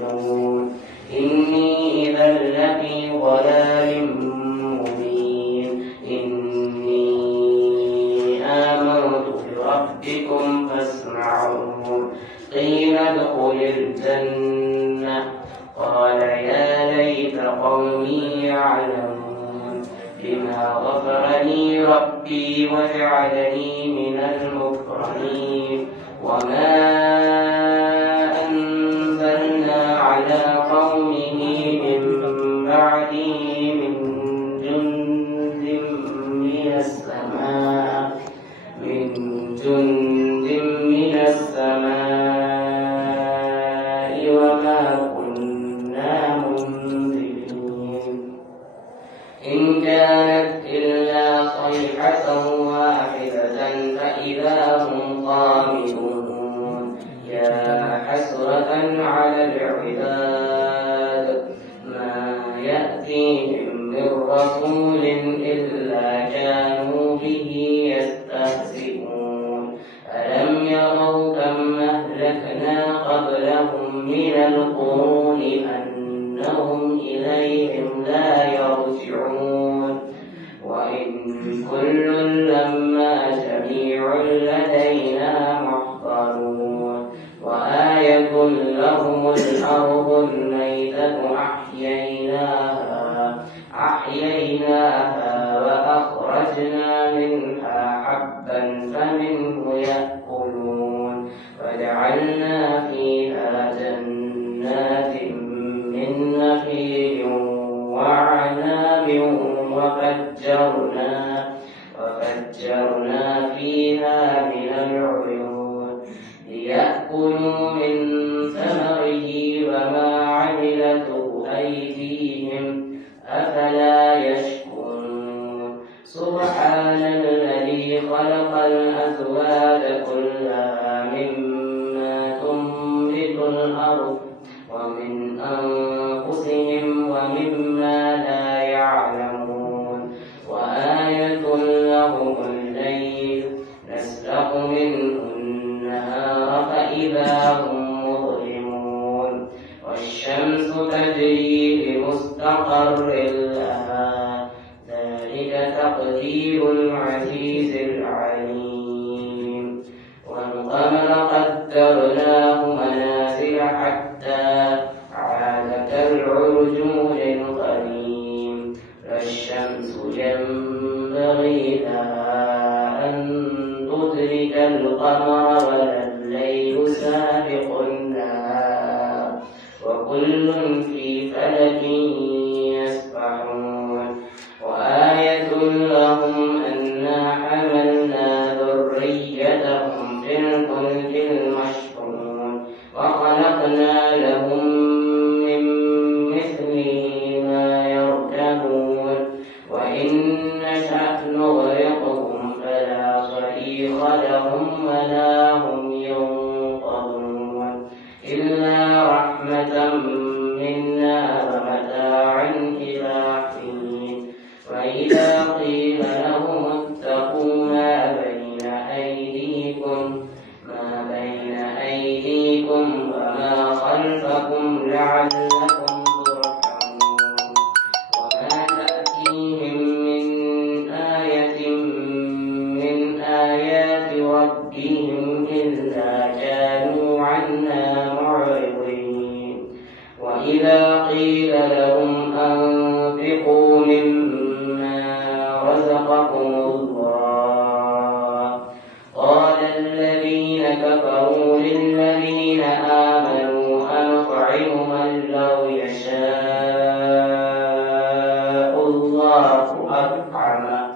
يوقنون إني إذا لفي ضلال مبين إني آمنت بربكم فاسمعون قيل ادخل الجنة قال يا ليت قومي يعلمون بما غفر لي ربي وجعلني من المكرمين وما أنزلنا على قومه من بعده من جند من السماء وما كنا منزلين إن كانت إلا صيحة واحدة فإذا هم خامدون يا حسرة على العباد ما يأتيهم من رسول إلا كانوا به يستهزئون ألم يروا كم أهلكنا قبلهم من القرون أنهم إليهم لا يرجعون وإن كل لما جميع لدينا محضرون وآية لهم الأرض الميتة أحييناها وأخرجنا منها حبا فمنه يأكلون وجعلنا فيها جنات من نخيل وعناب وفجرنا فيها من العيون ليأكلوا من ثمره وما عملته أيديهم أفلا يشكرون سبحان الذي خلق الأزواج كلها مما تنبت الأرض ومن أنفسهم ومما لا يعلمون وآية لهم الليل نسلخ منه النهار فإذا هم مظلمون والشمس تجري لمستقر لها ذلك تقدير العزيز العليم والقمر قدرناه منازل حتى عاد كالعرجون القديم لا الشمس ينبغي لها أن تدرك القمر ولا الليل سابق النهار وكل في فلك يسبحون وآية لهم أنا حملنا ذريتهم في الفلك المشحون وخلقنا لهم من مثله ما يركبون وإن نشأ نغرقهم فلا صريخ لهم ولا هم ينقذون إلا رحمة منا ومتاعا إلى حين وإذا قيل لهم اتقوا ما بين أيديكم وما خلفكم لعلكم ترحمون وما تأتيهم من آية من آيات ربهم إلا كانوا عنها معرضين وإذا قيل لهم أنفقوا مما رزقكم الله قال الذين كفروا للذين آمنوا أنطعم من لو يشاء الله أطعمه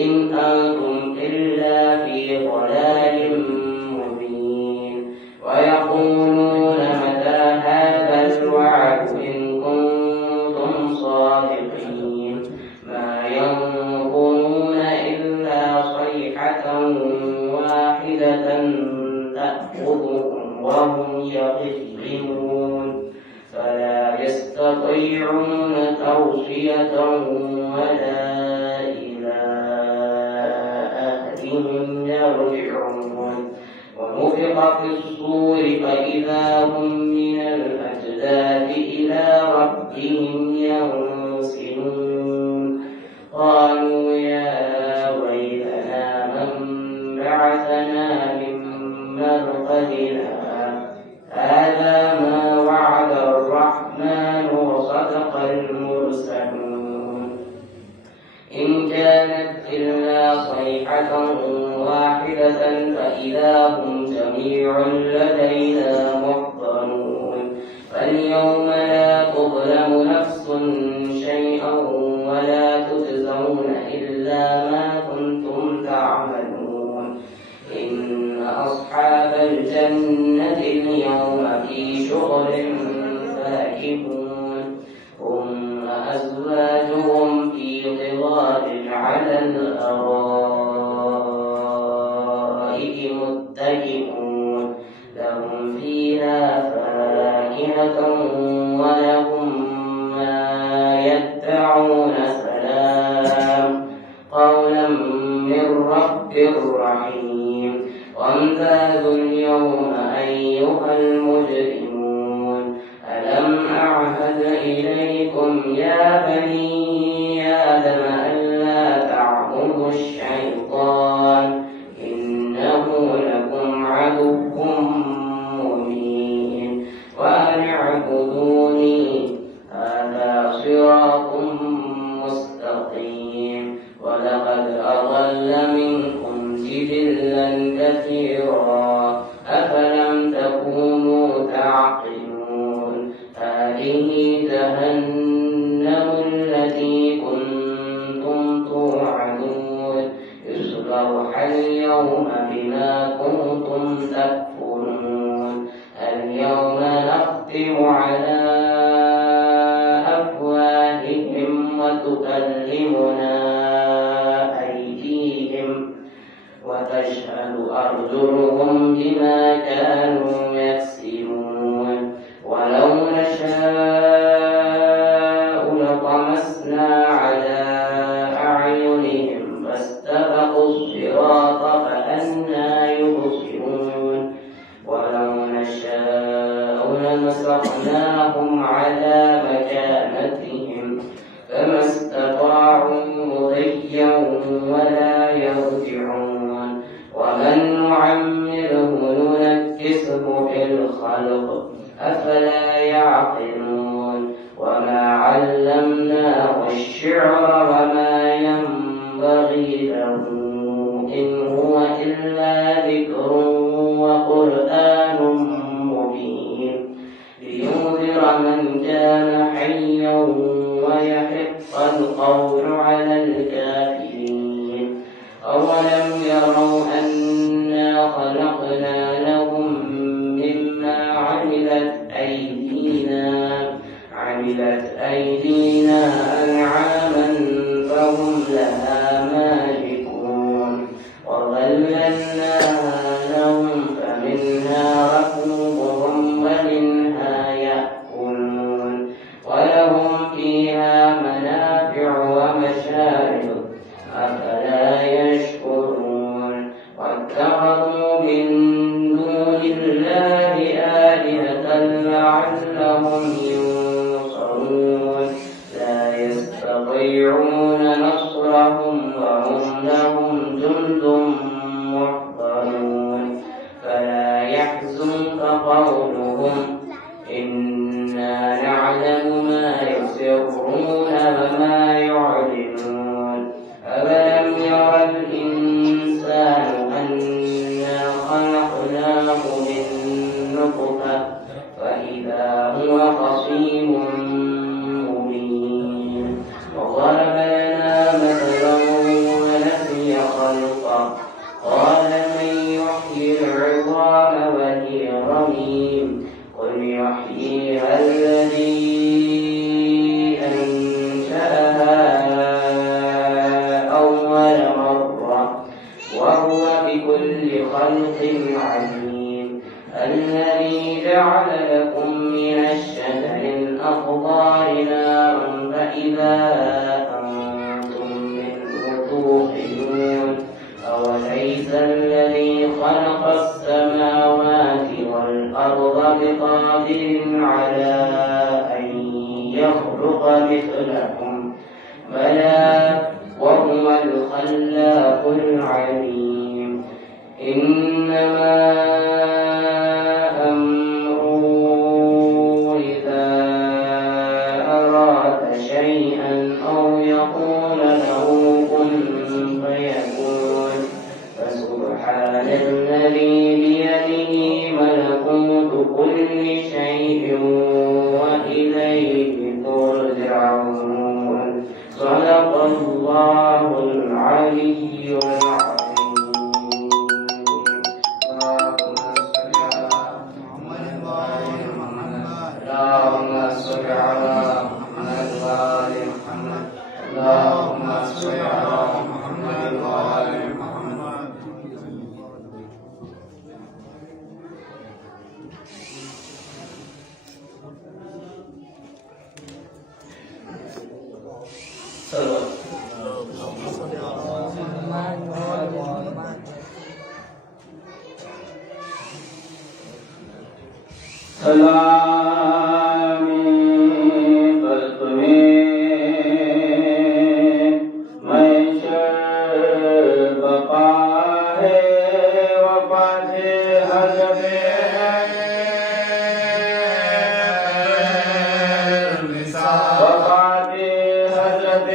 إن أنتم إلا في ضلال مبين ويقولون متى هذا الوعد إن كنتم صادقين ما ينظرون إلا صيحة واحدة تأخذهم وهم يظلمون فلا يستطيعون توصية ولا إلى أهلهم يرجعون ونفخ في الصور فإذا هم من الأجداث ربهم ينسلون قالوا يا ويلنا من بعثنا من مرقدنا هذا ما وعد الرحمن وصدق المرسلون إن كانت إلا صيحة واحدة فإذا هم جميع لدينا محضرون فاليوم لا تظلم نفس شيئا ولا تجزون إلا ما كنتم تعملون إن أصحاب الجنة اليوم في شغل فاكهون هم وأزواجهم في ظلال على الأرائك متكئون لهم فيها فاكهة ولهم ما يدعون سلام قولا من رب رحيم وامتازوا اليوم أيها المجرمون ألم أعهد إليكم يا بني آدم ألا تعبدوا الشيطان إنه لكم عدو مبين وأن اعبدوني هذا صراط مستقيم ولقد أضل منكم جبلا كثيرا أفلم تكونوا تعقلون هذه جهنم التي كنتم توعدون اصلوها اليوم بما كنتم تكفرون اليوم نختم على أفواههم وتكلمنا أيديهم وتشهد أرجلهم بما كانوا يكسبون ولو نشاء لطمسنا على أعينهم فاستبقوا الصراط فأنى يبصرون ولو نشاء لمسخناهم على مكانتهم فما استطاعوا مضيا ولا يرجعون ومن نعمره ننكسه في الخلق أفلا يعقلون وما علمناه الشعر وما ينبغي له إن هو إلا ذكر وقرآن مبين لينذر من كان حيا ويحق القول على الكافرين أولم يروا أنا خلقنا لهم مما عملت أيدينا أنعاما فهم لها مالكون وظللناها لهم فمنها ركوبهم ومنها يأكلون ولهم فيها منافع ومشارب أفلا يشكرون واتخذوا من دون الله آلهة لعلهم ينصرون لا يستطيعون نصرهم وهم لهم جند محضرون فلا يحزنك قولهم إنا نعلم ما يسرون وما يعلنون أفلم ير الإنسان أنا خلقناه من نطفة فإذا هو خصيم مبين وضرب لنا مثلا ونسي خلقه قال من يحيي العظام وهي رميم قل يحييها الذي أنشأها أول مرة وهو بكل خلق عليم الذي جعل لكم من الشجر الأخضر نارا فإذا أنتم منه توقدون أوليس الذي خلق السماوات والأرض بقادر على أن يخلق مثلكم بلى وهو الخلاق العليم إنما أمره إذا أراد شيئا أو يقول له كن فيكون فسبحان الذي بيده ملكوت كل شيء وإليه ترجعون صدق الله العلي العظيم. اللهم صل على محمد وآل محمد. اللهم صل على محمد وآل محمد. سلامی بلق میں معیشت بقا ہے وفات حضرت وفات حضرت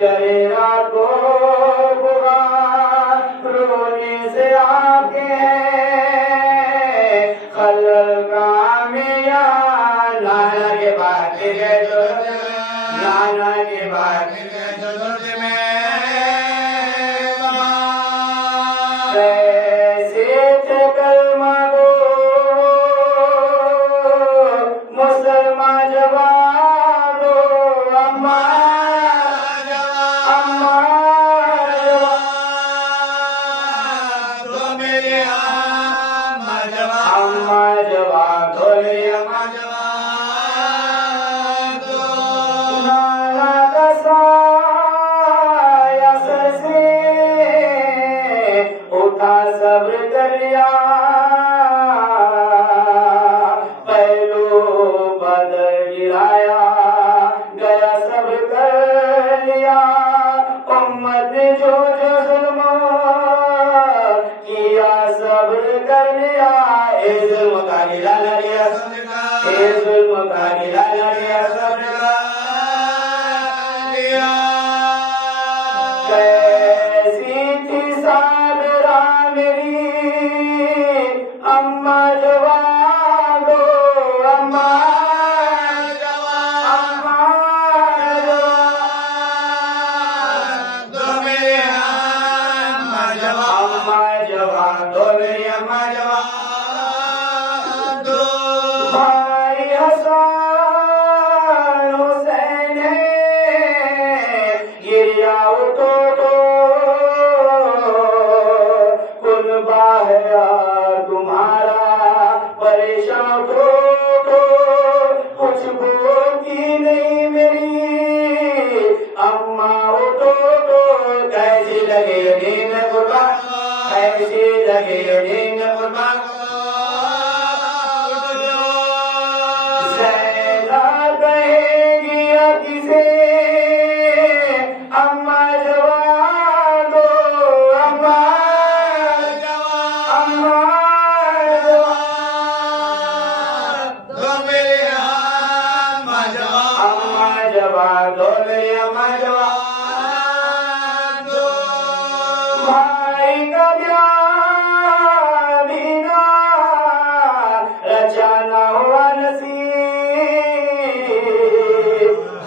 کرے راتوں صبر کر لیا پہلو بدر گرایا گیا صبر کر لیا امت نے جو جو ظلم کیا صبر کر لیا اے ظلم کا گلا نہ لیا اے ظلم کا گلا نہ لیا صبر کا لیا کیسی تھی صابرہ میری اماں جوان دو اماں تمہارا پریشان کو کچھ بولتی نہیں میری اماں اٹھو تو کیسی لگے دین قربان کیسی لگے دین قربان زینہ کہے گی کسے اماں جوان دو اماں بھائی کا بینا رچانا ہوا نصیب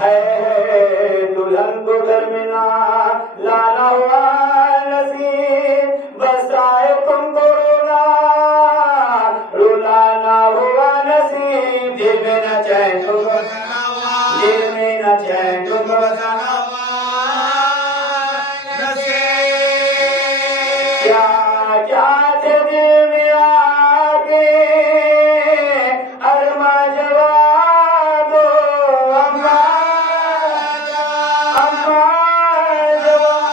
ہے دلہن کو گھر میں نہ لانا ہوا نصیب بس آئے تم کو رولانا ہوا نصیب دل میں نہ چین تم کو دل میں نہ چین تم کو بسانا کیا کیا تھے دل میں آگے ارماں جوان دو اماں جوان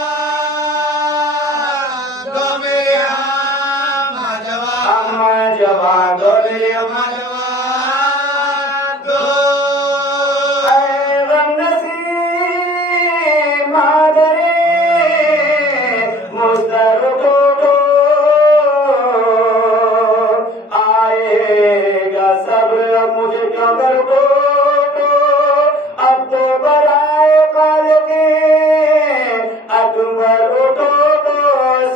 دو میرے اماں جوان دو میرے اماں جوان دو اے غم نصیب مادرے مستر مجھے کیوں کر دو اب تو برائے قال کے اکبر اٹھو تو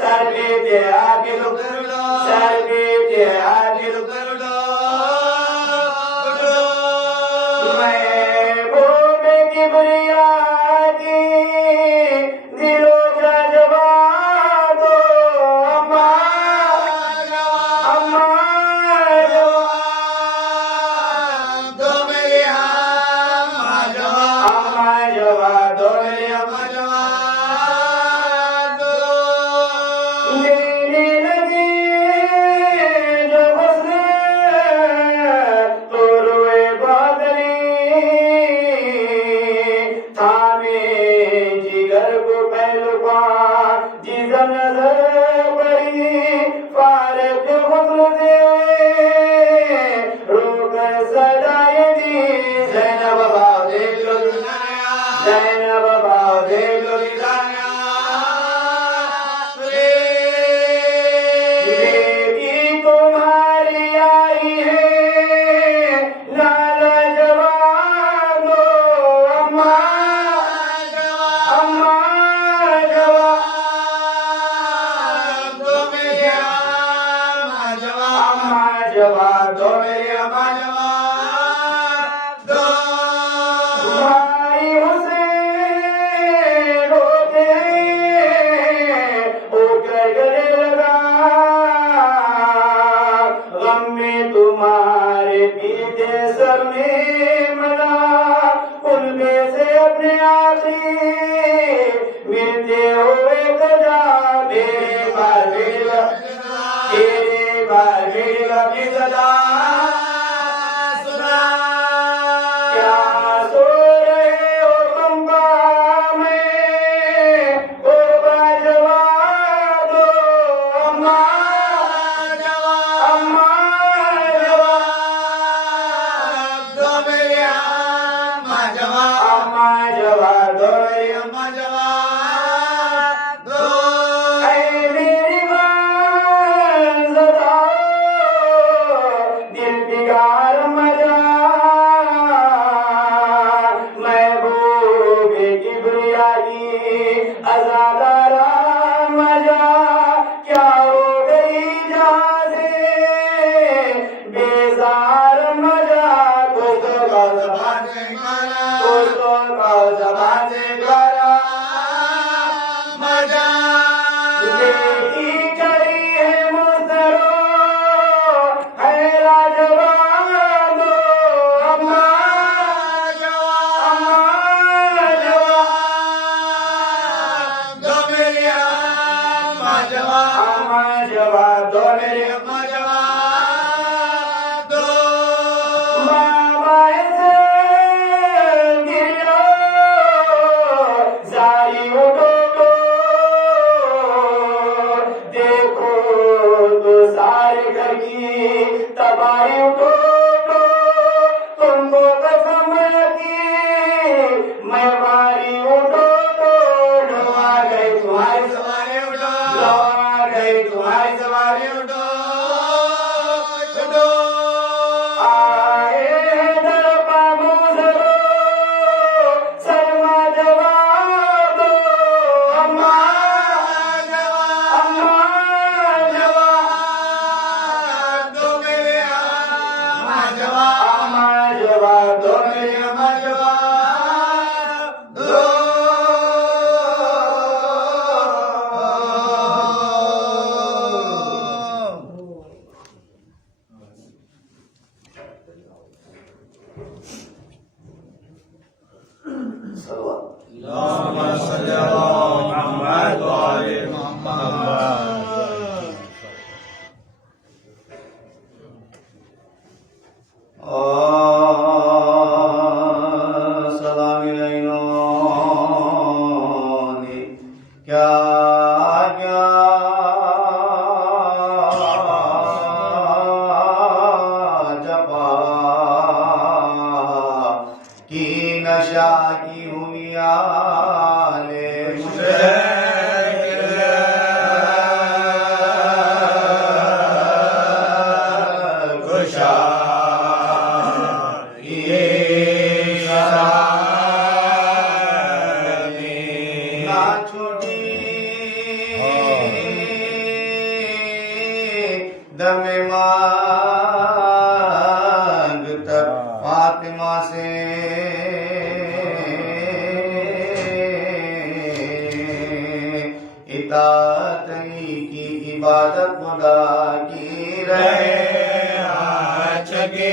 سر لیجے آگے رک لو سر لیجے آگے رک لو محبوب کبریا کی دلوں کا جواب دو اماں اماں Allah ازادارا مجا کیا ہو گئی جہاں سے بیزار مجا دوستوں کا زبان سے کرا دوستوں کا زبان سے کرا مجا بیٹی چڑی ہے مسترو ہے لاجواب اما جواب دو میری اما جواب دو ماما ایسے گریا زاری اٹھو تو دیکھو تو سارے گھر کی تباہی اٹھو تو تم کو قسم کی میں باری اٹھو تو ڈھوا گئی تمہاری سواری اٹھو تمہاری سواری اٹھو اٹھو آئے در پا گزرو سلمہ جواب دو اما جواب دو میرے اما جواب دو میرے اما جواب دو اللهم صل على محمد وآل محمد. سلام علینا کیا کیا جفا کی نشا کی ہوئی آل خوشا دم مانگ تک فاطمہ سے اطاعت کی عبادت خدا کی رہے آج کے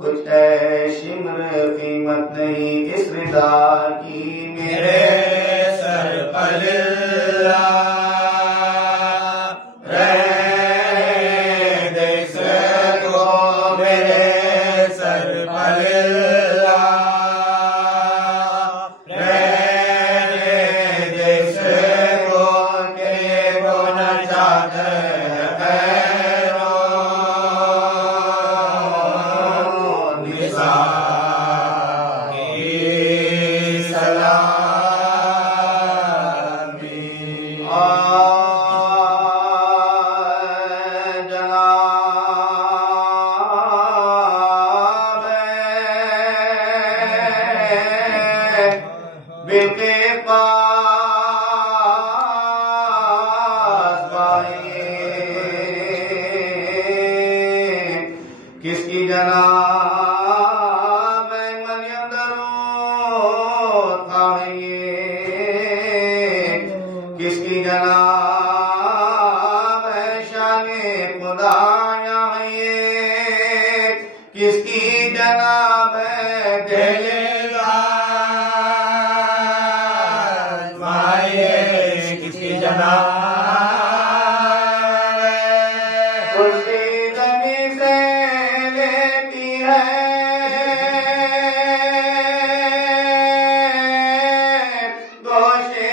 کچھ ہے شمر قیمت نہیں اس رضا کی میرے سر پر بیٹے پاس بھائی کس کی جناب من اندروں تھائیے کس کی جناب شان خدا یہ کس کی جناب دل خوشی زمین سے لیتی گوشے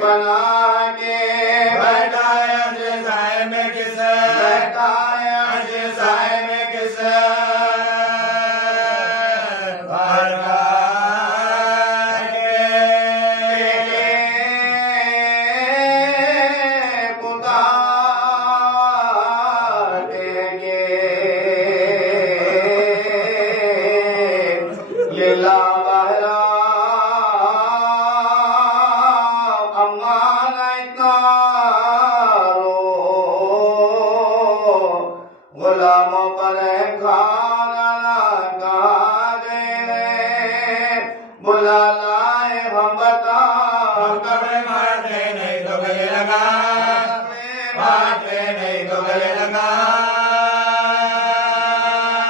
بنا کے بیٹھا ہے اجزائے میں کس بیٹھا ہے اجزائے میں کس غلاموں پر کھانا کہا گئے بلا لائے ہم بتا ہم کپڑے مارتے نہیں تو گلے لگا مارتے نہیں تو گلے لگا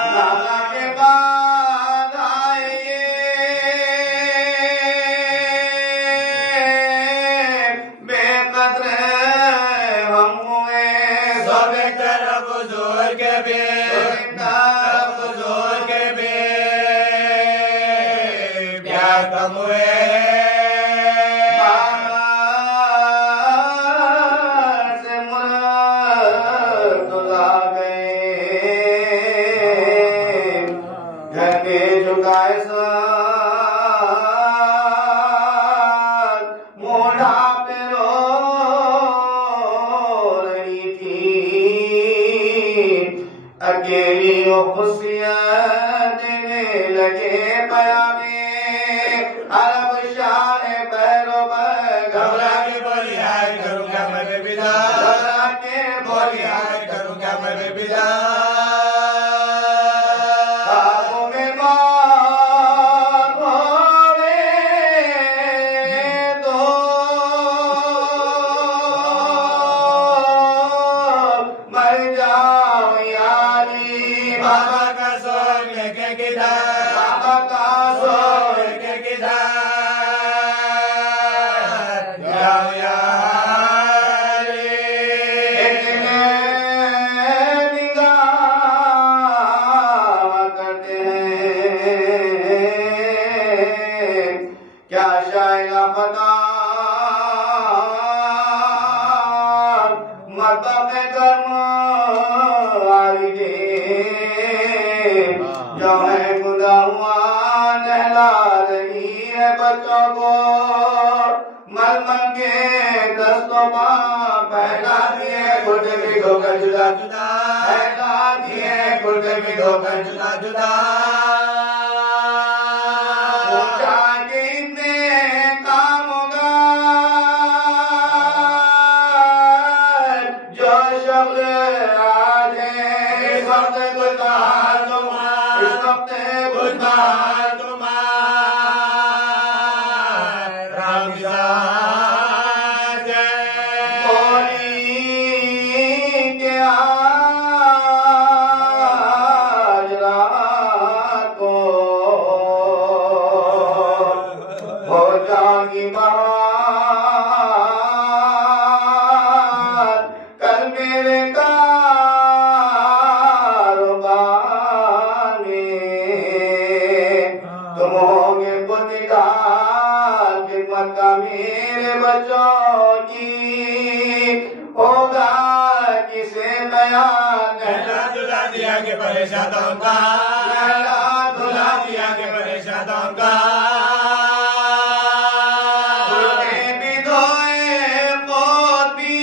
نانا کے بعد آئیے بے قدر ہم ہوئے سب طرف حضور کے بھی طرف حضور کے بھی پیار کم ہوئے سے مرتضا گئے گھر کے جھکائے سر موڑا پہ رو رہی تھی اکیلی وہ خوشیاں دینے لگے پیامے عرب شاہ پیرو پر گھبرا کے بولی آئے کروں کیا میں بے بدا گھبرا کے بولی آئے کروں کیا میں بے بدا خوابوں میں موت ہوئے تو مر جاؤ یاری بابا کا سوگ لے کے کدھر بابا کا سوگ لے کے کدھر جاؤ یاری اتنے نگاہ کرتے ہیں کیا شائع پتا مطلب گرم والدے جو ہے خدا ہوا نہلا رہی ہے بچوں کو مل کے دستوں پاں پھیلا دیے گھٹے بھگو کر جدا جدا پھیلا دیے گھٹے بھگو کر جدا جدا اونچا کتنے کام ہوگا جو شغل آج ہے اس وقت کچھ حال تمہارا اس وقت کچھ حال تمہارا رمضان بولی کہ آج رات کو ہو جاؤں گی بہار کل میرے کاروبار میں تم ہوں گے خوددار خدمت کا میرے بچوں کی ہوگا کسے بیان دھلا دھلا دیا کے پریشانوں کا دھلا دھلا دیا کے پریشانوں کا الٹے بھی دھوئے پوت بھی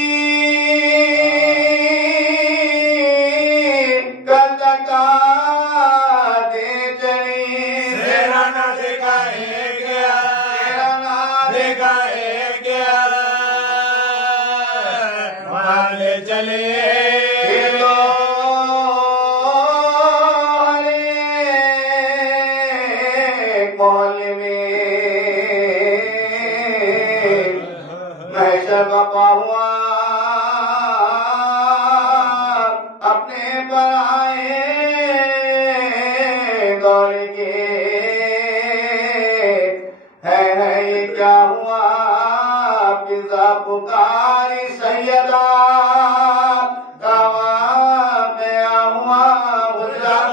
کل تکا دے چلی تیرا نہ دیکھا ایک گیا تیرا نام دیکھا ایک گیا وہاں لے چلے کھیلو ہر ایک محلے میں محشر بپا ہوا اپنے پر آئے دوڑ کے ہے یہ کیا ہوا فضا پکاری سیدہ کعوہ میں ہوا Ghulam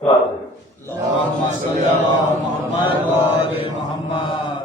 Allahumma salli ala Muhammad wa ali Muhammad.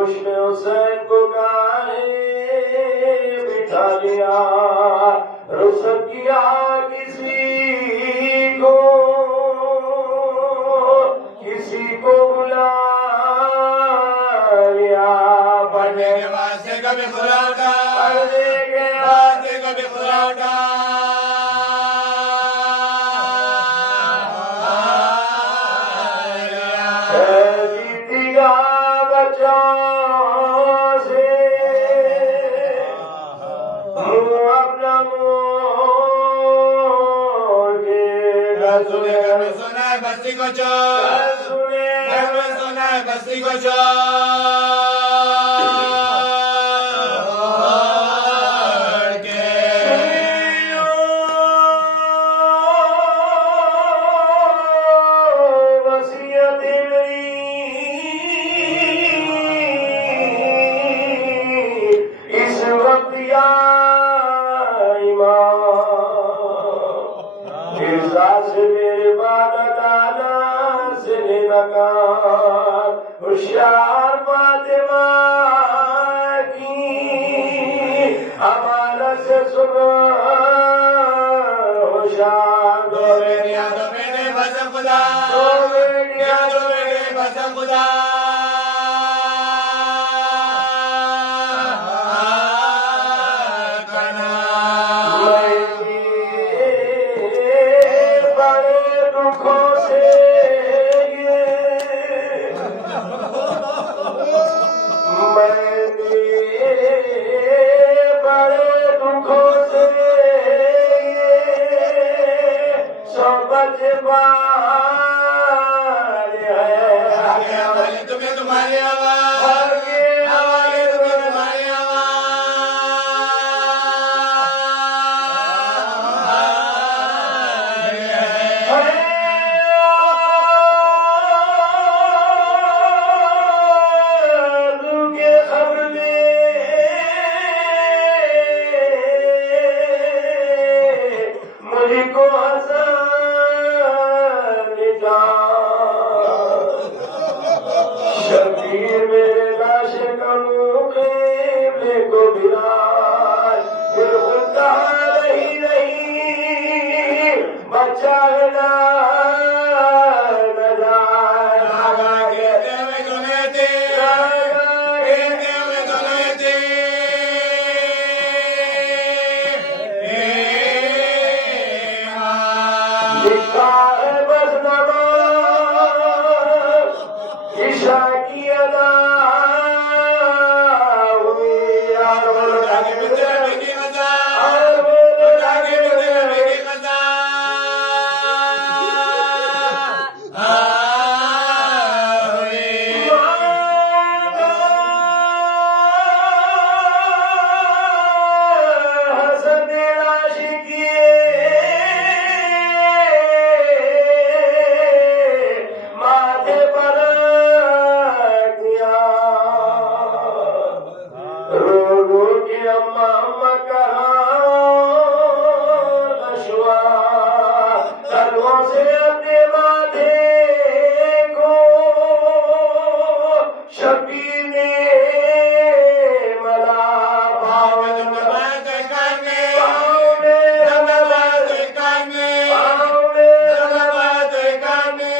گوش میں حسین کو گائے بٹھا لیا رخصت کیا کسی کو بلا لیا پڑھنے کے بعد سے کبھی خدا اٹھا پڑھنے کے بعد سے کبھی خدا اٹھا بستی کو چور سونا ہے بستی کو چور کے وصیت میری اس وقت یا امام احساس میرے بعد ہوشیار فاطمہ کی امانت سے صبح ہوشیار دو بیٹیاں دو بیٹے بس خدا دو بیٹیاں دو بیٹے بس خدا تمہاری آواز تمہاری شبیر میرے لاش کا قبلے کو براج پھر خدا نہیں بچائے نہ کہتے ہوئے سنے تھے کہتے ہوئے سنے تھے لکھا ہے بس نماز عشاء کی ادا ہوئی آگے بچے کی مزہ آگے بچے کی مزہ حسن عاشقی ماتھے پر دیا رو رو کے اماں کہاں نشوا تلووں سے اپنے ماتھے کو شبیر نے ملا آؤ بات کرنے بات کرنے بات کرنے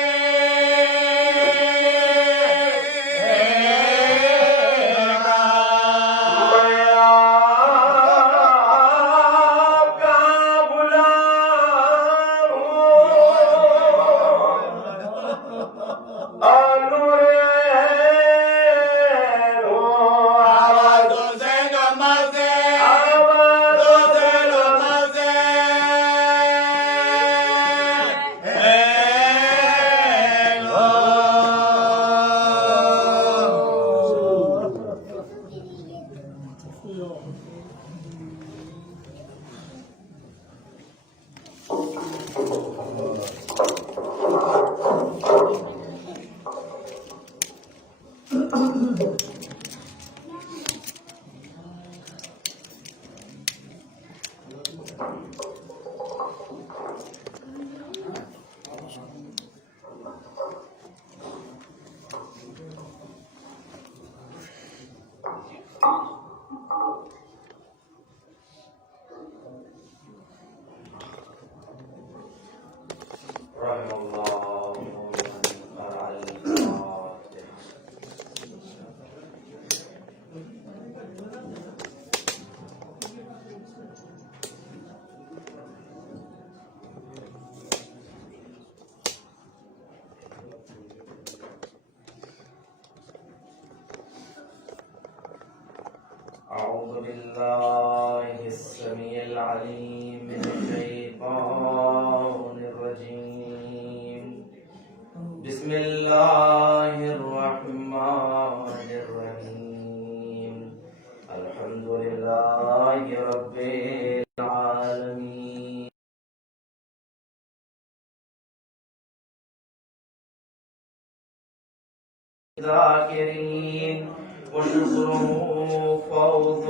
أعوذ بالله السميع العليم من الشيطان الرجيم بسم الله الرحمن الرحيم الحمد لله رب العالمين ذاكرين وشكره فوز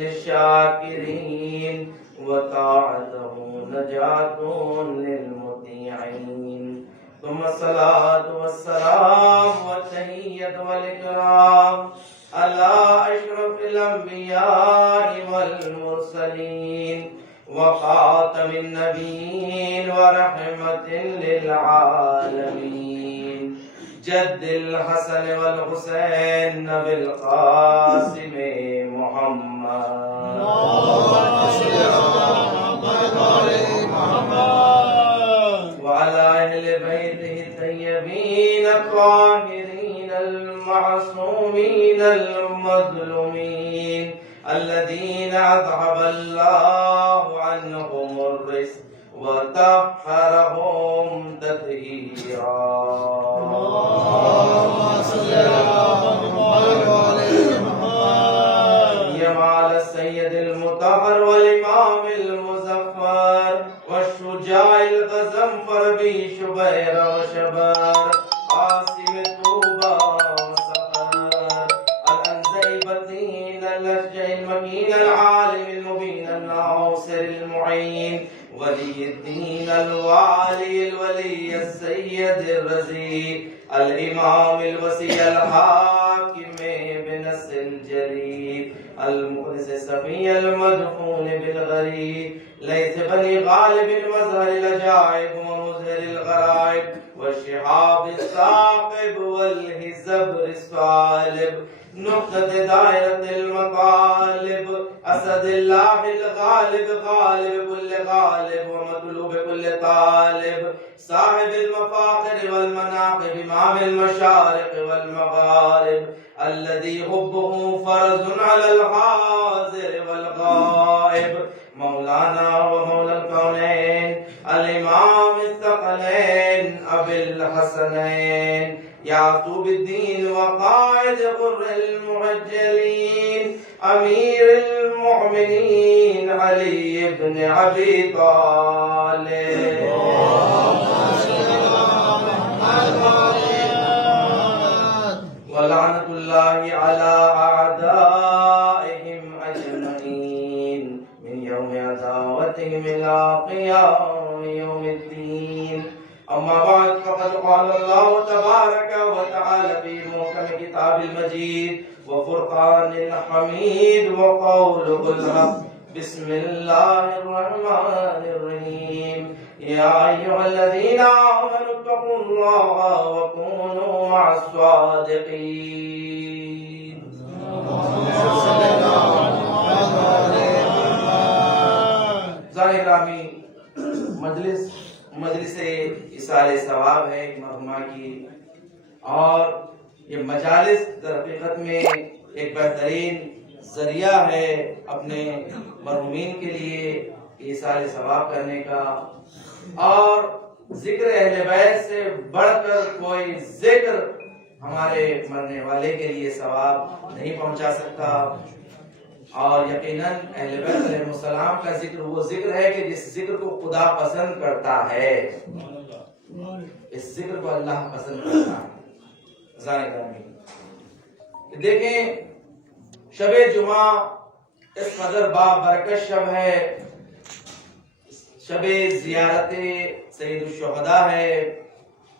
للشاكرين وطاعته نجاة للمطيعين ثم الصلاة والسلام والتحية والإكرام على أشرف الأنبياء والمرسلين وخاتم النبيين ورحمة للعالمين جد الحسن والحسين بالقاسم محمد وعلى أهل بيته الطيبين الطاهرين المعصومين المظلومين الذين أذهب الله عنهم الرجس وطهرهم تطهيرا على السيد المطهر والإمام المظفر والشجاع الغزنفر بشبير وشبر قاسم الطوبى والسقر الأنزيبتين الأشجع المكين العالم المبين الناصر المعين ولي الدين الوالي الولي السيد الرزي الإمام الوسي الحاكم بنص الجليل المخلص السفي المدفون بالغريب ليث بني غالب المظهر الأجائب ومظهر الغرائب والشهاب الثاقب والهزبر الصالب نقطة دائرة المطالب أسد الله الغالب غالب كل غالب ومطلوب كل طالب صاحب المفاخر والمناقب إمام المشارق والمغارب الذي حبه فرض على الحاضر والغائب مولانا ومولى الكونين الإمام الثقلين أبي الحسنين يعقوب الدين وقائد غر المعجلين أمير المؤمنين علي بن أبي طالب ولعنة الله على أعدائهم أجمعين من يوم عداوتهم إلى قيام يوم الدين أما بعد فقد قال الله تبارك وتعالى في محكم كتاب المجيد وفرقان الحميد وقوله الحق بسم الله الرحمن الرحيم يا أيها الذين آمنوا اتقوا الله وكونوا مع الصادقين ظاہرامی مجلس اصال ثواب ہے مرحومہ کی اور یہ مجالس در حقیقت میں ایک بہترین ذریعہ ہے اپنے مرحومین کے لیے اصال ثواب کرنے کا اور ذکر اہل بیت سے بڑھ کر کوئی ذکر ہمارے مرنے والے کے لیے ثواب نہیں پہنچا سکتا اور یقیناً اہل بیت علیہ السلام کا ذکر وہ ذکر ہے کہ جس ذکر کو خدا پسند کرتا ہے اس ذکر کو اللہ پسند کرتا ہے دیکھیں شب جمعہ اس قدر بابرکت شب ہے شب زیارت سید الشہداء ہے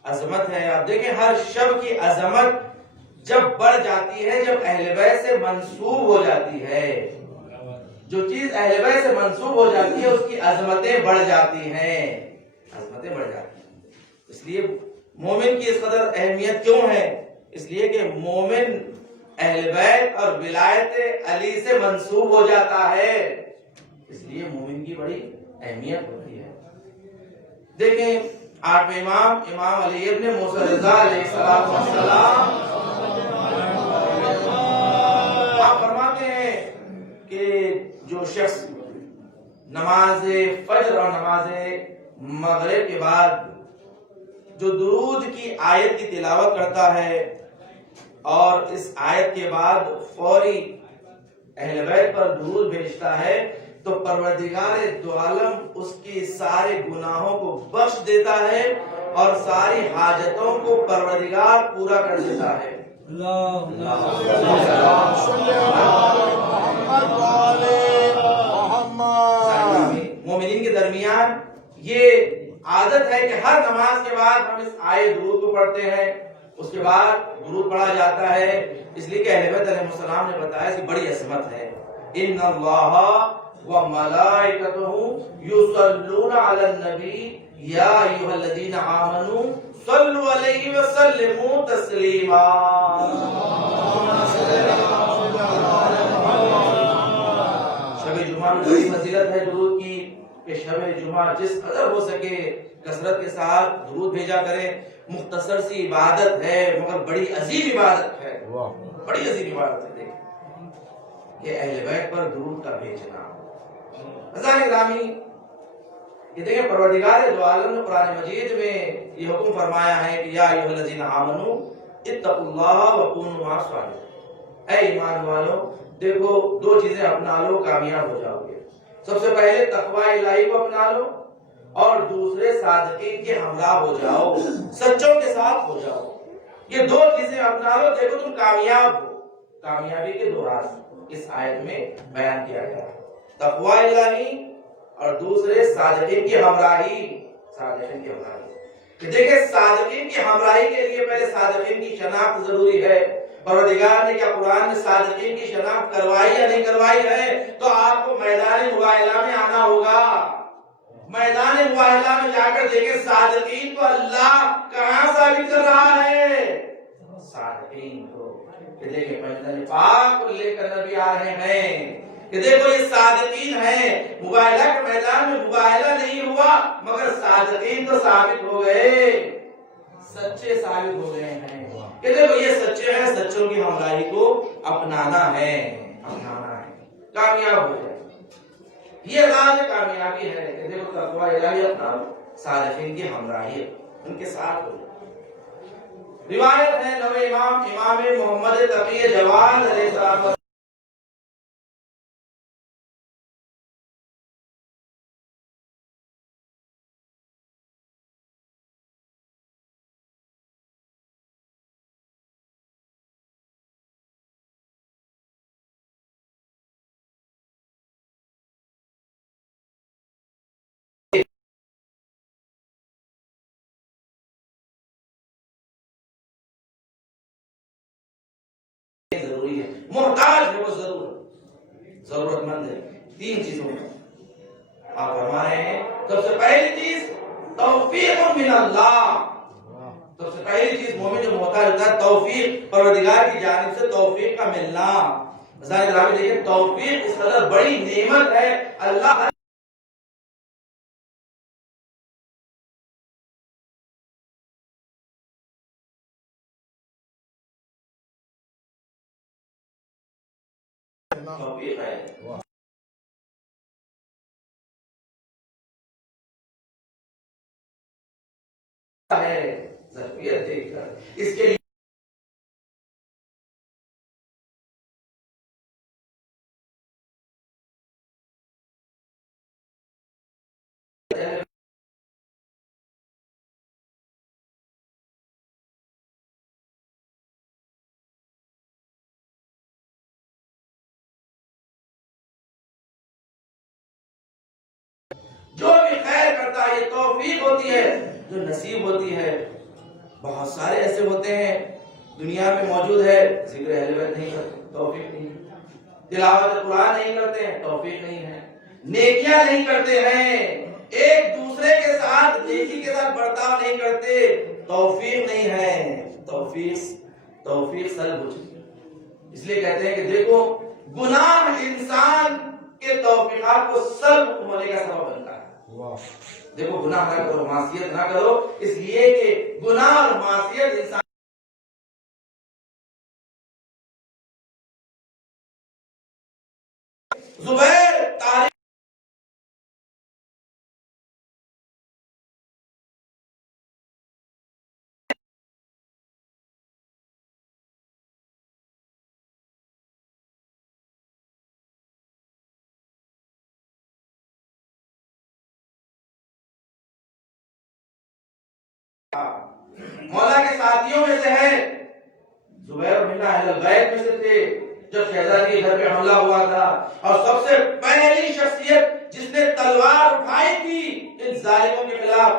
عظمت ہے آپ دیکھیں ہر شب کی عظمت جب بڑھ جاتی ہے جب اہل بیت سے منسوب ہو جاتی ہے جو چیز اہل بیت سے منسوب ہو جاتی ہے اس کی عظمتیں بڑھ جاتی ہیں اس لیے مومن کی اس قدر اہمیت کیوں ہے اس لیے کہ مومن اہل بیت اور ولایت علی سے منسوب ہو جاتا ہے اس لیے مومن کی بڑی اہمیت ہوتی ہے دیکھیں آٹھویں امام علی ابن موسیٰ رضا علیہ السلام آپ فرماتے ہیں جو شخص نماز فجر اور نماز مغرب کے بعد جو درود کی آیت کی تلاوت کرتا ہے اور اس آیت کے بعد فوری اہل بیت پر درود بھیجتا ہے تو پروردگار دو عالم اس کی سارے گناہوں کو بخش دیتا ہے اور ساری حاجتوں کو پروردگار پورا کر دیتا ہے. مومنین کے درمیان یہ عادت ہے کہ ہر نماز کے بعد ہم اس آیت درود کو پڑھتے ہیں. اس کے بعد درود پڑھا جاتا ہے اس لیے کہ اہل بیت علیہ السلام نے بتایا اس کی بڑی عظمت ہے. ان اللہ وملائکتہ یصلون علی النبی یا ایھا الذین آمنوا صلوا علیہ وسلموا تسلیما. شب جمعہ میں بڑی فضیلت ہے درود کی کہ شب جمعہ جس قدر ہو سکے کثرت کے ساتھ درود بھیجا کریں. مختصر سی عبادت ہے مگر بڑی عظیم عبادت ہے. بڑی عظیم عبادت ہے کہ اہل بیت پر درود کا بھیجنا. عزیزان گرامی یہ دیکھیں پروردگار دو عالم نے قرآن مجید میں یہ حکم فرمایا ہے کہ یا ایھا الذین آمنوا اتقوا اللہ وکونوا مع الصادقین. اے ایمان والو دیکھو دو چیزیں اپنا لو کامیاب ہو جاؤ گے. سب سے پہلے تقوی الہی کو اپنا لو اور دوسرے صادقین کے ہمراہ ہو جاؤ, سچوں کے ساتھ ہو جاؤ. یہ دو چیزیں اپنا لو دیکھو تم کامیاب ہو. کامیابی کے دو راز اس آیت میں بیان کیا گیا ہے, تقوی الہی اور دوسرے صادقین کی ہمراہی. صادقین کی ہمراہی کہ دیکھیں صادقین کی ہمراہی کے لیے پہلے صادقین کی شناخت ضروری ہے. پروردگار نے کیا قرآن میں صادقین کی شناخت کروائی یا نہیں کروائی ہے؟ تو آپ کو میدان مباہلہ میں آنا ہوگا. میدان مباہلہ میں جا کر دیکھیں صادقین کو اللہ کہاں ثابت کر رہا ہے. صادقین کو کہ دیکھیں پنجتن پاک کو لے کر نبی آ رہے ہیں کہ دیکھو یہ صادقین ہیں. مباہلہ کے میدان میں مباہلہ نہیں ہوا مگر صادقین تو ثابت ہو گئے, سچے ثابت ہو گئے ہیں کہ دیکھو یہ سچے ہیں. سچوں کی ہمراہی کو اپنانا ہے, اپنانا ہے, کامیاب ہو جائے. یہ راز کامیابی ہے کہ دیکھو تقوی الہی اپنا صالحین کی ہمراہی ان کے ساتھ ہو جائے. روایت ہے نوے امام محمد تقی جواد علیہ السلام ضروری ہے, محتاج ہے, وہ ضرورت مند ہے. تین چیزوں میں آپ فرما رہے ہیں. سب سے پہلی چیز توفیق من اللہ. سب سے پہلی چیز مومن جو محتاج ہوتا ہے توفیق, پروردگار کی جانب سے توفیق کا ملنا. ظاہر گرامی دیکھیں توفیق اس قدر بڑی نعمت ہے. اللہ توفیق ہے. ظرفیت دیکھ کر اس کے لیے جو بھی خیر کرتا ہے یہ توفیق ہوتی ہے جو نصیب ہوتی ہے. بہت سارے ایسے ہوتے ہیں دنیا میں موجود ہے ذکر اہل بیت نہیں کرتے, توفیق نہیں. تلاوت قرآن نہیں کرتے ہیں, توفیق نہیں ہے. نیکیاں نہیں کرتے ہیں, ایک دوسرے کے ساتھ نیکی کے ساتھ برتاؤ نہیں کرتے, توفیق نہیں ہے. توفیق سلب ہو چکی. اس لیے کہتے ہیں کہ دیکھو گناہ انسان کے توفیقات کو سلب ہونے کا سبب بنتا ہے. دیکھو گناہ نہ کرو, معصیت نہ کرو, اس لیے کہ گناہ اور معصیت انسان زبیر مولا کے ساتھیوں میں سے ہے، زبیر بن اہل بیت میں سے تھے جب شہزادی کے گھر پہ حملہ ہوا تھا، اور سب سے پہلی شخصیت جس نے تلوار اٹھائی تھی ان ظالموں کے خلاف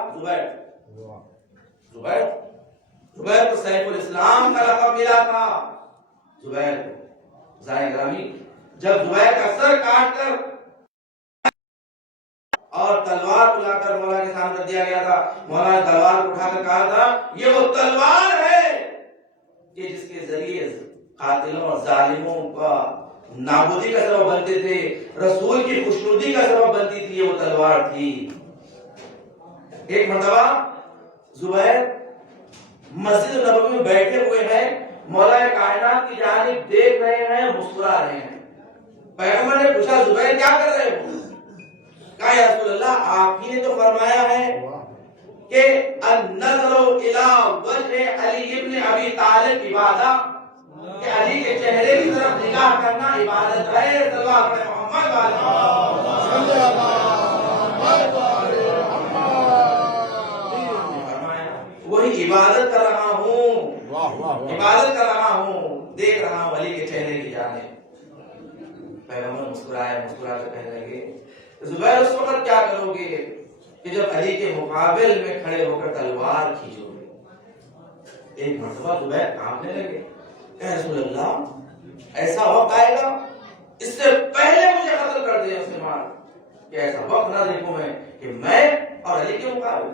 زبیر کو سیف الاسلام کا لقب ملا تھا۔ زبیر ذرائع گرامی، جب زبیر کا سر کاٹ کر اور تلوار کو لا کر مولا کے سامنے رکھ دیا گیا تھا، مولا نے تلوار کو اٹھا کر کہا تھا یہ وہ تلوار ہے کہ جس کے ذریعے قاتلوں اور ظالموں کا نابودی کا سبب بنتے تھے، رسول کی خوشنودی کا سبب بنتی تھی، یہ وہ تلوار تھی۔ ایک مرتبہ زبیر مسجد نبوی میں بیٹھے ہوئے ہیں، مولا کائنات کی جانب دیکھ رہے ہیں، مسکرا رہے ہیں۔ پیغمبر نے پوچھا زبیر کیا کر رہے ہو؟ کہا یا رسول اللہ آپ ہی نے تو فرمایا ہے کہ النظر الی وجہ علی ابن ابی طالب عبادت، کہ علی کے چہرے کی طرف نگاہ کرنا عبادت ہے۔ صلی اللہ علیہ محمد وہی عبادت کر رہا ہوں، عبادت کر رہا ہوں، دیکھ رہا ہوں علی کے چہرے کی جانب۔ پیغمبر مسکرائے، مسکرا کے کہنے لگے زبیر اس وقت کیا کرو گے کہ جب علی کے مقابل میں کھڑے ہو کر تلوار کھینچو گے؟ ایک مرتبہ زبیر کانپنے لگے، کہ رسول اللہ ایسا وقت آئے گا اس سے پہلے مجھے قتل کر دیں، اسے مار، کہ ایسا وقت نہ دیکھوں میں اور علی کے مقابل۔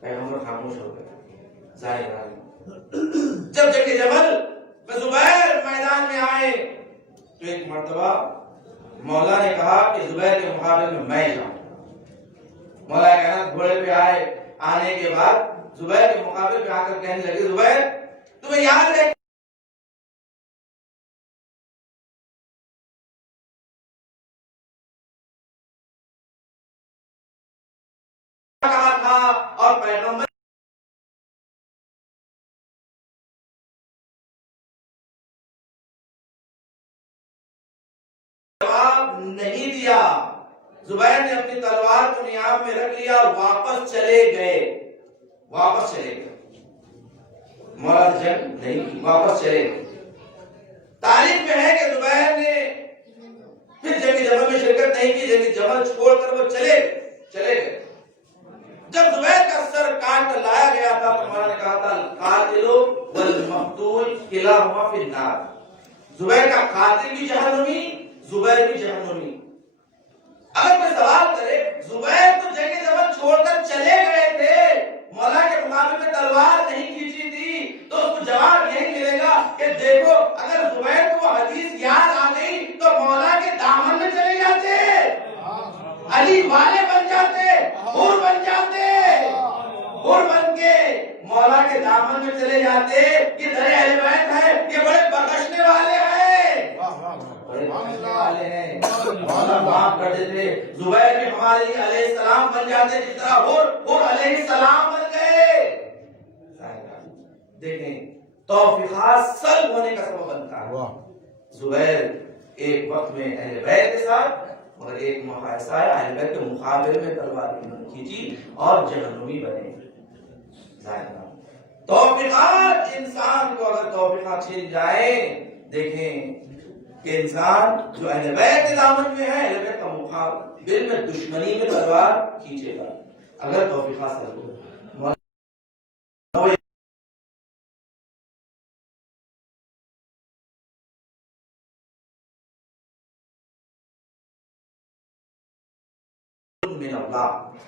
پیغمبر خاموش ہو گئے۔ ظاہر جب جنگ جمل میں زبیر میدان میں آئے تو ایک مرتبہ مولا نے کہا کہ زبیر کے مقابلے میں جاؤں۔ مولا کائنات گھوڑے پہ آئے، آنے کے بعد زبیر کے مقابلے پہ آ کر کہنے لگے زبیر تمہیں یاد ہے کہا تھا، اور پیغمبر جواب نہیں دیا۔ زبیر نے اپنی تلوار کو نیام میں رکھ لیا اور واپس چلے گئے۔ مولا سے جنگ نہیں کی، واپس چلے گئے۔ تاریخ میں ہے کہ زبیر نے پھر جنگ جمل میں شرکت نہیں کی، جنگ جمل چھوڑ کر وہ چلے گئے۔ جب زبیر کا سر کاٹ کر لایا گیا تھا تو مولا نے کہا تھا القاتل والمقتول کلاہما فی النار، زبیر کا قاتل بھی جہنمی، زبیر بھی جہنمی۔ اگر کوئی سوال کرے زبیر تو جنگ جمل چھوڑ کر چلے گئے تھے، مولا کے مقابلے میں تلوار نہیں کھینچی تھی، تو اس کو جواب یہی ملے گا کہ دیکھو اگر زبیر کو وہ حدیث یاد آ گئی تو مولا کے دامن میں چلے جاتے، علی والے بن جاتے، حور بن جاتے، حور بن کے مولا کے دامن میں چلے جاتے۔ یہ در اہل بیت ہے، یہ بڑے بخشنے والے ہیں، بڑے بخشنے والے ہیں، مولا معاف کر دیتے۔ زبیر بھی ہمارے لیے علیہ السلام بن جاتے جس طرح حور علیہ السلام بن گئے۔ دیکھیں توفیقات سلب ہونے کا سبب بنتا ہے۔ زبیر ایک وقت میں اہل بیت کے ساتھ، مگر ایک موقع ایسا آیا اہل بیت کے مقابلے میں تلوار کھینچی اور جہنمی بنے۔ توفیقات انسان کو اگر توفیقات چھین جائیں، دیکھیں کہ انسان جو اہل بیت کے دامن میں ہے، اہل بیت کا مقابل میں دشمنی میں تلوار کھینچے گا اگر توفیقات سلب ہو۔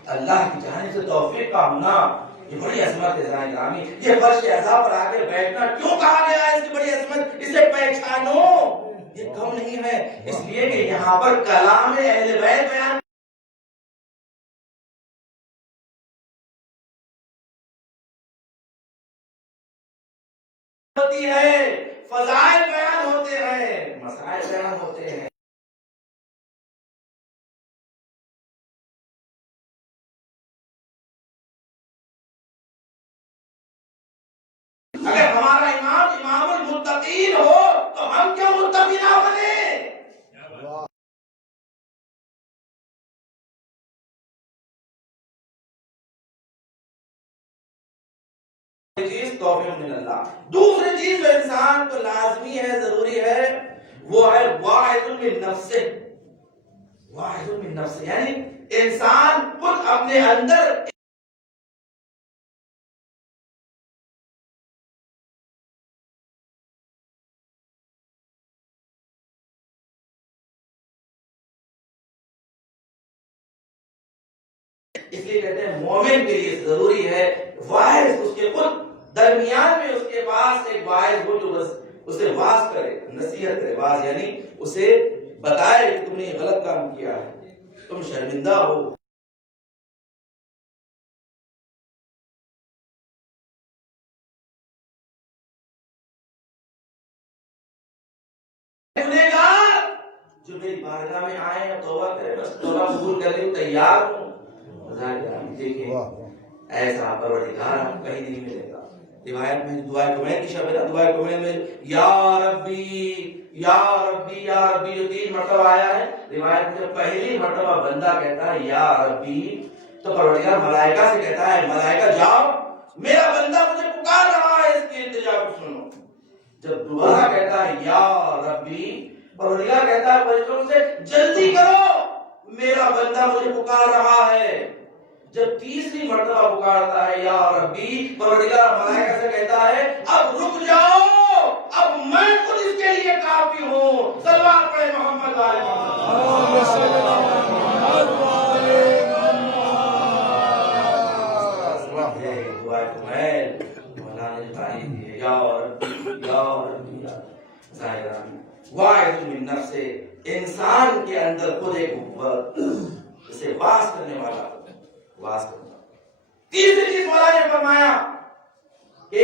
اللہ کی جانب سے توفیق کا ہونا یہ بڑی عظمت ہے ذرائع گرامی۔ یہ فرش اعضاء پر آ کے بیٹھنا کیوں کہا گیا ہے؟ اس کی بڑی عظمت، اسے پہچانو، یہ کم نہیں ہے، اس لیے کہ یہاں پر کلام اہل بیت بیان ہوتی ہے، فضائل بیان ہوتے ہیں، مسائل بیان ہوتے ہیں۔ اگر ہمارا امام امام المتقین ہو تو ہم کیوں متقی نہ بنے؟ توفیق من اللہ. دوسری چیز جو انسان کو لازمی ہے، ضروری ہے، وہ ہے واعظ من نفسہ. واعظ من نفسہ یعنی انسان خود اپنے اندر اس لیے کہتے ہیں مومن کے لیے ضروری ہے واعظ، اس کے خود درمیان میں اس کے پاس ایک واعظ ہو جو بس اسے واعظ کرے، نصیحت کرے. واعظ یعنی اسے بتائے کہ تم نے غلط کام کیا ہے، تم شرمندہ ہو. جو میری بارگاہ میں آئے ہیں توبہ کرے، بس توبہ قبول کرنے کو تیار ہوں. دیکھیں ایسا پروردگار ہم کہیں نہیں ملے گا. روایت میں دعائے قبیل کی شب ہے، دعائے قبیل میں یا ربی یا ربی یا ربی جو 3 مرتبہ آیا ہے. روایت میں جب پہلی مرتبہ بندہ کہتا ہے یا ربی تو پروردگار ملائکہ سے کہتا ہے ملائکہ جاؤ میرا بندہ مجھے پکار رہا ہے، اس کی التجا کو سنو. جب دوبارہ کہتا ہے یا ربی پروردگار کہتا ہے فرشتوں سے جلدی کرو میرا بندہ مجھے پکار رہا ہے. جب تیسری مرتبہ پکارتا ہے یا ربی پروردگار ملائکہ سے کہتا ہے اب رک جاؤ، اب میں خود اس کے لیے کافی ہوں. صلوات پڑھے محمد والے واعظ من نفس، انسان کے اندر خود ایک اسے واعظ کرنے والا واعظ کرنا. تیسری چیز مولا نے فرمایا کہ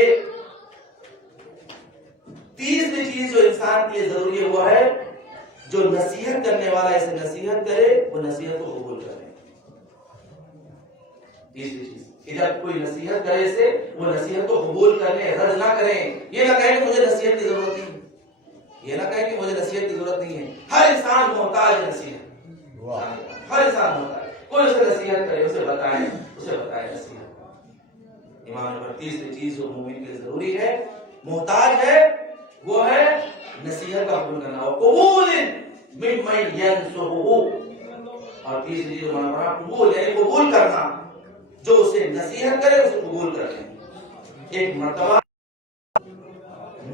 تیسری چیز جو انسان کے لیے ضروری ہے وہ ہے جو نصیحت کرنے والا اسے نصیحت کرے وہ نصیحت کو قبول کرے. تیسری چیز کہ جب کوئی نصیحت کرے اسے وہ نصیحت کو قبول کرنے، رد نہ کریں. یہ نہ کہیں کہ مجھے نصیحت کی ضرورت نہیں، یہ نہ کہیں کہ مجھے نصیحت کی ضرورت نہیں ہے. ہر انسان محتاج ہے نصیحت، ہر انسان محتاج. کوئی اسے نصیحت کرے اسے بتائیں نصیحت. ایمان پر تیسری چیز جو مومن کے لیے ضروری ہے، محتاج ہے، وہ ہے نصیحت کا قبول کرنا. قبول ممن ینصحہ. اور تیسری چیز ہمارا قبول یعنی قبول کرنا، جو اسے نصیحت کرے اسے قبول کر لیں. ایک مرتبہ